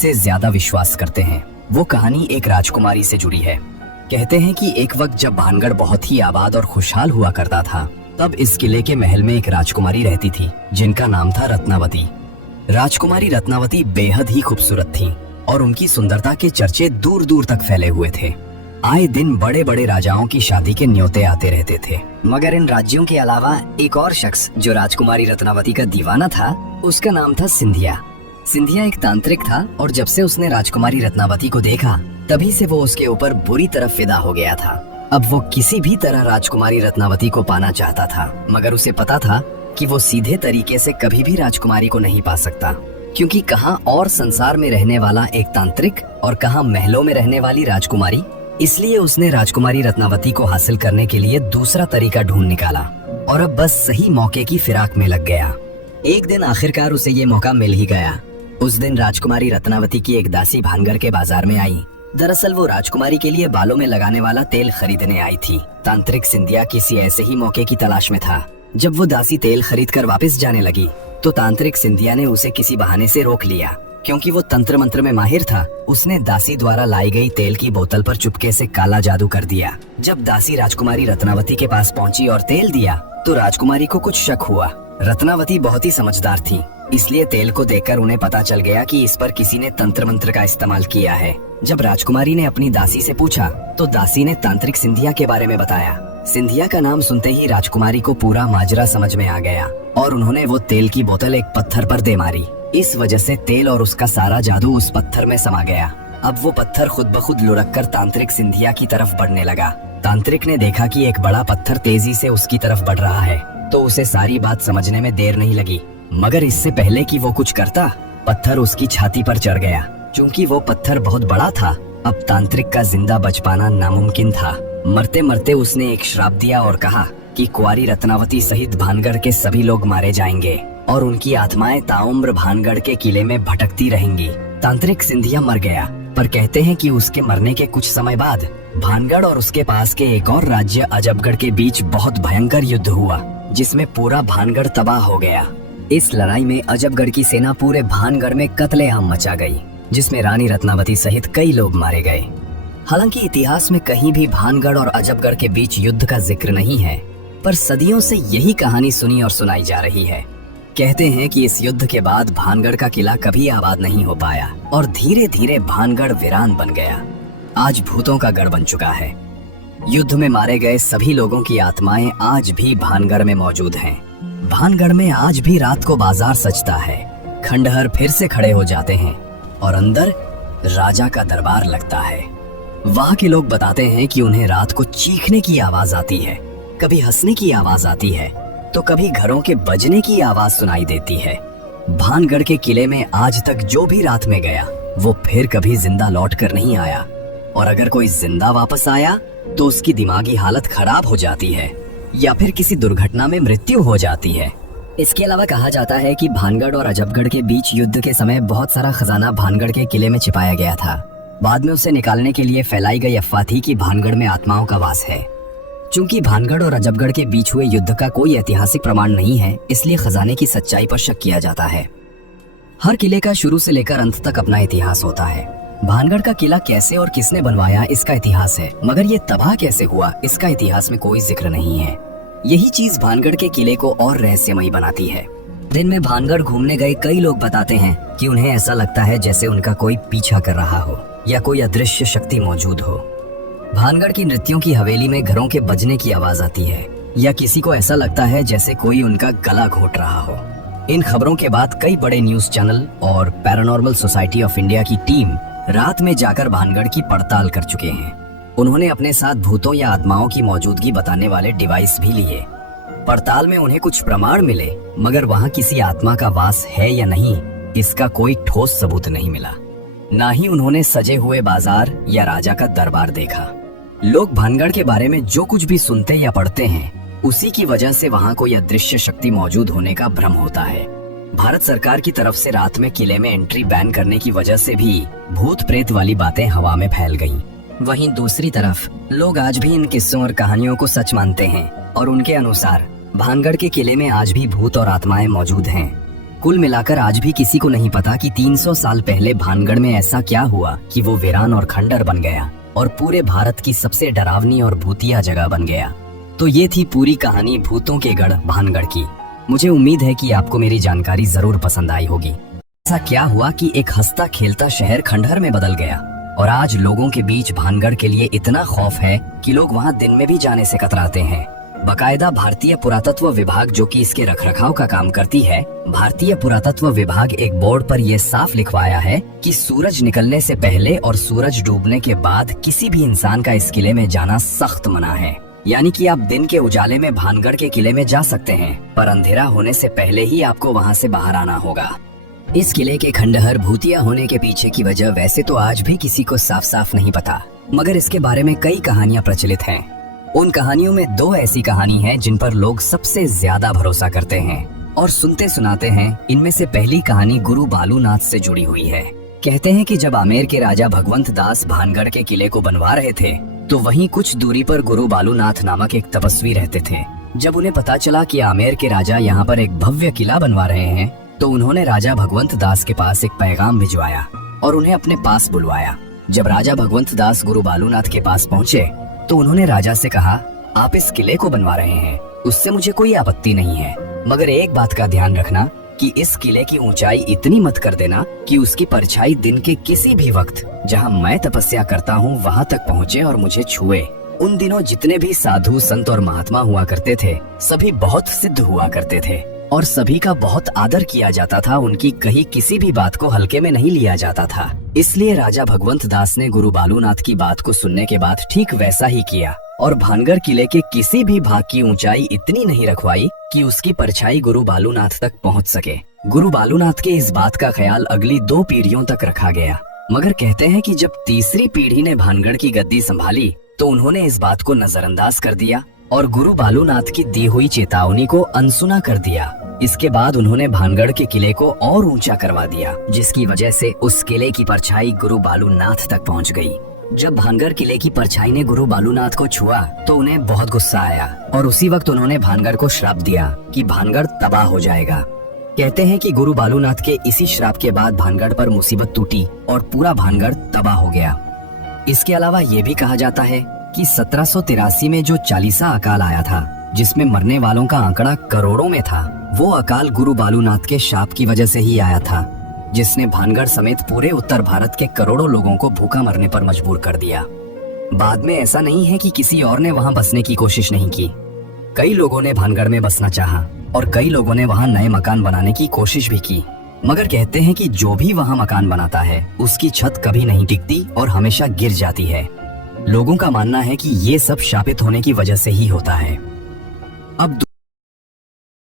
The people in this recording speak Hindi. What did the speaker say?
सबसे ज्यादा विश्वास करते हैं। वो कहानी एक राजकुमारी से जुड़ी है। कहते हैं कि एक वक्त जब भानगढ़ बहुत ही आबाद और खुशहाल हुआ करता था, तब इस किले के महल में एक राजकुमारी रहती थी जिनका नाम था रत्नावती। राजकुमारी रत्नावती बेहद ही खूबसूरत थी और उनकी सुंदरता के चर्चे दूर दूर तक फैले हुए थे। आए दिन बड़े बड़े राजाओं की शादी के न्योते आते रहते थे। मगर इन राज्यों के अलावा एक और शख्स जो राजकुमारी रत्नावती का दीवाना था, उसका नाम था सिंधिया। सिंधिया एक तांत्रिक था और जब से उसने राजकुमारी रत्नावती को देखा, तभी से वो उसके ऊपर बुरी तरह फिदा हो गया था। अब वो किसी भी तरह राजकुमारी रत्नावती को पाना चाहता था, मगर उसे पता था कि वो सीधे तरीके से कभी भी राजकुमारी को नहीं पा सकता, क्योंकि कहाँ और संसार में रहने वाला एक तांत्रिक और कहाँ महलों में रहने वाली राजकुमारी। इसलिए उसने राजकुमारी रत्नावती को हासिल करने के लिए दूसरा तरीका ढूंढ निकाला और अब बस सही मौके की फिराक में लग गया। एक दिन आखिरकार उसे ये मौका मिल ही गया। उस दिन राजकुमारी रत्नावती की एक दासी भानगढ़ के बाजार में आई। दरअसल वो राजकुमारी के लिए बालों में लगाने वाला तेल खरीदने आई थी। तांत्रिक सिंधिया किसी ऐसे ही मौके की तलाश में था। जब वो दासी तेल खरीद कर वापस जाने लगी तो तांत्रिक सिंधिया ने उसे किसी बहाने से रोक लिया। क्योंकि वो तंत्र मंत्र में माहिर था, उसने दासी द्वारा लाई गई तेल की बोतल पर चुपके से काला जादू कर दिया। जब दासी राजकुमारी रत्नावती के पास पहुंची और तेल दिया तो राजकुमारी को कुछ शक हुआ। रत्नावती बहुत ही समझदार थी, इसलिए तेल को देखकर उन्हें पता चल गया कि इस पर किसी ने तंत्र मंत्र का इस्तेमाल किया है। जब राजकुमारी ने अपनी दासी से पूछा तो दासी ने तांत्रिक सिंधिया के बारे में बताया। सिंधिया का नाम सुनते ही राजकुमारी को पूरा माजरा समझ में आ गया और उन्होंने वो तेल की बोतल एक पत्थर पर दे मारी। इस वजह से तेल और उसका सारा जादू उस पत्थर में समा गया। अब वो पत्थर खुद ब खुद लुढ़क कर तांत्रिक सिंधिया की तरफ बढ़ने लगा। तांत्रिक ने देखा कि एक बड़ा पत्थर तेजी से उसकी तरफ बढ़ रहा है, तो उसे सारी बात समझने में देर नहीं लगी। मगर इससे पहले कि वो कुछ करता, पत्थर उसकी छाती पर चढ़ गया। चूंकि वो पत्थर बहुत बड़ा था, अब तांत्रिक का जिंदा बच पाना नामुमकिन था। मरते मरते उसने एक श्राप दिया और कहा कि कुंवारी रत्नावती सहित भानगढ़ के सभी लोग मारे जाएंगे और उनकी आत्माएं ताउम्र भानगढ़ के किले में भटकती रहेंगी। तांत्रिक सिंधिया मर गया, पर कहते हैं कि उसके मरने के कुछ समय बाद भानगढ़ और उसके पास के एक और राज्य अजबगढ़ के बीच बहुत भयंकर युद्ध हुआ, जिसमें पूरा भानगढ़ तबाह हो गया। इस लड़ाई में अजबगढ़ की सेना पूरे भानगढ़ में कत्लेआम मचा गई, जिसमें रानी रत्नावती सहित कई लोग मारे गए। हालांकि इतिहास में कहीं भी भानगढ़ और अजबगढ़ के बीच युद्ध का जिक्र नहीं है, पर सदियों से यही कहानी सुनी और सुनाई जा रही है। कहते हैं कि इस युद्ध के बाद भानगढ़ का किला कभी आबाद नहीं हो पाया और धीरे धीरे भानगढ़ वीरान बन गया। आज भूतों का गढ़ बन चुका है। युद्ध में मारे गए सभी लोगों की आत्माएं आज भी भानगढ़ में मौजूद हैं। भानगढ़ में आज भी रात को बाजार सजता है। खंडहर फिर से खड़े हो जाते हैं और अंदर राजा का दरबार लगता है। वहाँ के लोग बताते हैं कि उन्हें रात को चीखने की आवाज आती है, कभी हंसने की आवाज आती है, तो कभी घरों के बजने की आवाज सुनाई देती है। भानगढ़ के किले में आज तक जो भी रात में गया, वो फिर कभी जिंदा लौट कर नहीं आया, और अगर कोई जिंदा वापस आया तो उसकी दिमागी हालत खराब हो जाती है या फिर किसी दुर्घटना में मृत्यु हो जाती है। इसके अलावा कहा जाता है कि भानगढ़ और अजबगढ़ के बीच युद्ध के समय बहुत सारा खजाना भानगढ़ के किले में छिपाया गया था। बाद में उसे निकालने के लिए फैलाई गई अफवाह थी कि भानगढ़ में आत्माओं का वास है। चूंकि भानगढ़ और अजबगढ़ के बीच हुए युद्ध का कोई ऐतिहासिक प्रमाण नहीं है, इसलिए खजाने की सच्चाई पर शक किया जाता है। हर किले का शुरू से लेकर अंत तक अपना इतिहास होता है। भानगढ़ का किला कैसे और किसने बनवाया, इसका इतिहास है, मगर ये तबाह कैसे हुआ, इसका इतिहास में कोई जिक्र नहीं है। यही चीज भानगढ़ के किले को और रहस्यमयी बनाती है। दिन में भानगढ़ घूमने गए कई लोग बताते हैं कि उन्हें ऐसा लगता है जैसे उनका कोई पीछा कर रहा हो या कोई अदृश्य शक्ति मौजूद हो। भानगढ़ की नृत्यों की हवेली में घरों के बजने की आवाज आती है या किसी को ऐसा लगता है जैसे कोई उनका गला घोट रहा हो। इन खबरों के बाद कई बड़े न्यूज चैनल और पैरानॉर्मल सोसाइटी ऑफ इंडिया की टीम रात में जाकर भानगढ़ की पड़ताल कर चुके हैं। उन्होंने अपने साथ भूतों या आत्माओं की मौजूदगी बताने वाले डिवाइस भी लिए। पड़ताल में उन्हें कुछ प्रमाण मिले, मगर वहाँ किसी आत्मा का वास है या नहीं, इसका कोई ठोस सबूत नहीं मिला। ना ही उन्होंने सजे हुए बाजार या राजा का दरबार देखा। लोग भानगढ़ के बारे में जो कुछ भी सुनते या पढ़ते हैं, उसी की वजह से वहाँ कोई अदृश्य शक्ति मौजूद होने का भ्रम होता है। भारत सरकार की तरफ से रात में किले में एंट्री बैन करने की वजह से भी भूत प्रेत वाली बातें हवा में फैल गईं। वहीं दूसरी तरफ लोग आज भी इन किस्सों और कहानियों को सच मानते हैं और उनके अनुसार भानगढ़ के किले में आज भी भूत और आत्माएं मौजूद हैं। कुल मिलाकर आज भी किसी को नहीं पता कि 300 साल पहले भानगढ़ में ऐसा क्या हुआ कि वो वीरान और खंडर बन गया और पूरे भारत की सबसे डरावनी और भूतिया जगह बन गया। तो ये थी पूरी कहानी भूतों के गढ़ भानगढ़ की। मुझे उम्मीद है कि आपको मेरी जानकारी जरूर पसंद आई होगी। ऐसा क्या हुआ कि एक हंसता खेलता शहर खंडहर में बदल गया और आज लोगों के बीच भानगढ़ के लिए इतना खौफ है कि लोग वहाँ दिन में भी जाने से कतराते हैं। बकायदा भारतीय पुरातत्व विभाग, जो कि इसके रखरखाव का काम करती है, भारतीय पुरातत्व विभाग एक बोर्ड पर यह साफ लिखवाया है कि सूरज निकलने से पहले और सूरज डूबने के बाद किसी भी इंसान का इस किले में जाना सख्त मना है। यानी कि आप दिन के उजाले में भानगढ़ के किले में जा सकते हैं, पर अंधेरा होने से पहले ही आपको वहाँ से बाहर आना होगा। इस किले के खंडहर भूतिया होने के पीछे की वजह वैसे तो आज भी किसी को साफ साफ नहीं पता, मगर इसके बारे में कई कहानियां प्रचलित हैं। उन कहानियों में 2 ऐसी कहानी हैं जिन पर लोग सबसे ज्यादा भरोसा करते हैं और सुनते सुनाते हैं। इनमें से पहली कहानी गुरु बालूनाथ से जुड़ी हुई है। कहते हैं कि जब आमेर के राजा भगवंत दास भानगढ़ के किले को बनवा रहे थे, तो वहीं कुछ दूरी पर गुरु बालूनाथ नामक एक तपस्वी रहते थे। जब उन्हें पता चला कि आमेर के राजा यहाँ पर एक भव्य किला बनवा रहे हैं, तो उन्होंने राजा भगवंत दास के पास एक पैगाम भिजवाया और उन्हें अपने पास बुलवाया। जब राजा भगवंत दास गुरु बालूनाथ के पास पहुँचे तो उन्होंने राजा से कहा, आप इस किले को बनवा रहे हैं, उससे मुझे कोई आपत्ति नहीं है, मगर एक बात का ध्यान रखना कि इस किले की ऊंचाई इतनी मत कर देना कि उसकी परछाई दिन के किसी भी वक्त जहां मैं तपस्या करता हूं वहां तक पहुंचे और मुझे छुए। उन दिनों जितने भी साधु संत और महात्मा हुआ करते थे, सभी बहुत सिद्ध हुआ करते थे और सभी का बहुत आदर किया जाता था। उनकी कही किसी भी बात को हल्के में नहीं लिया जाता था। इसलिए राजा भगवंत दास ने गुरु बालूनाथ की बात को सुनने के बाद ठीक वैसा ही किया और भानगढ़ किले के किसी भी भाग की ऊंचाई इतनी नहीं रखवाई कि उसकी परछाई गुरु बालूनाथ तक पहुंच सके। गुरु बालूनाथ के इस बात का ख्याल अगली 2 पीढ़ियों तक रखा गया, मगर कहते हैं कि जब तीसरी पीढ़ी ने भानगढ़ की गद्दी संभाली तो उन्होंने इस बात को नजरअंदाज कर दिया और गुरु बालूनाथ की दी हुई चेतावनी को अनसुना कर दिया। इसके बाद उन्होंने भानगढ़ के किले को और ऊंचा करवा दिया, जिसकी वजह से उस किले की परछाई गुरु बालूनाथ तक पहुंच गई। जब भानगढ़ किले की परछाई ने गुरु बालूनाथ को छुआ तो उन्हें बहुत गुस्सा आया और उसी वक्त उन्होंने भानगढ़ को श्राप दिया कि भानगढ़ तबाह हो जाएगा। कहते हैं कि गुरु बालूनाथ के इसी श्राप के बाद भानगढ़ पर मुसीबत टूटी और पूरा भानगढ़ तबाह हो गया। इसके अलावा ये भी कहा जाता है कि 1783 में जो चालीसा अकाल आया था, जिसमें मरने वालों का आंकड़ा करोड़ों में था, वो अकाल गुरु बालूनाथ के शाप की वजह से ही आया था, जिसने भानगढ़ समेत पूरे उत्तर भारत के करोड़ों लोगों को भूखा मरने पर मजबूर कर दिया। बाद में ऐसा नहीं है कि किसी और ने वहां बसने की कोशिश नहीं की। कई लोगों ने भानगढ़ में बसना चाहा और कई लोगों ने वहां नए मकान बनाने की कोशिश भी की, मगर कहते हैं कि जो भी वहां मकान बनाता है उसकी छत कभी नहीं टिकती और हमेशा गिर जाती है। लोगों का मानना है कि ये सब शापित होने की वजह से ही होता है। अब